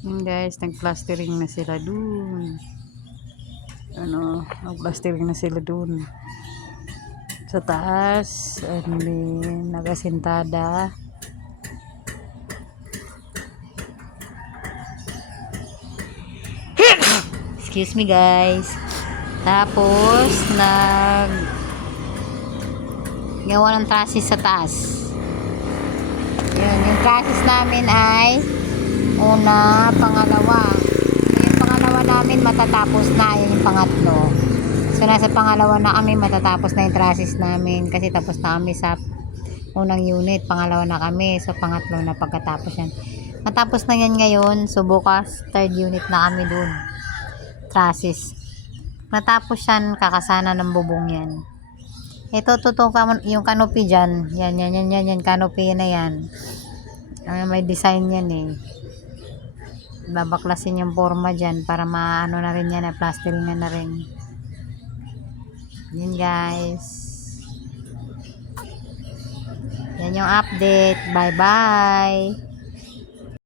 Guys, nag-plastering na sila dun. Nag-plastering na sila dun. Sa taas, may nagasintada. Excuse me guys. Tapos, gawa ng trusses sa taas. Yun, yung trusses namin ay una, pangalawa. Yung pangalawa namin matatapos na, yun yung pangatlo. So nasa pangalawa na kami, matatapos na yung trusses namin kasi tapos na kami sa unang unit, pangalawa na kami, so pangatlo na pagkatapos yan. Matapos na yan ngayon, so bukas third unit na kami dun, trusses. Matapos yan, kakasana ng bubong yan. Ito, yung canopy dyan, yan, canopy na yan. May design yan eh. Babaklasin yung forma dyan para maano na rin yan, plastering na rin. Yan guys. Yan yung update. Bye bye.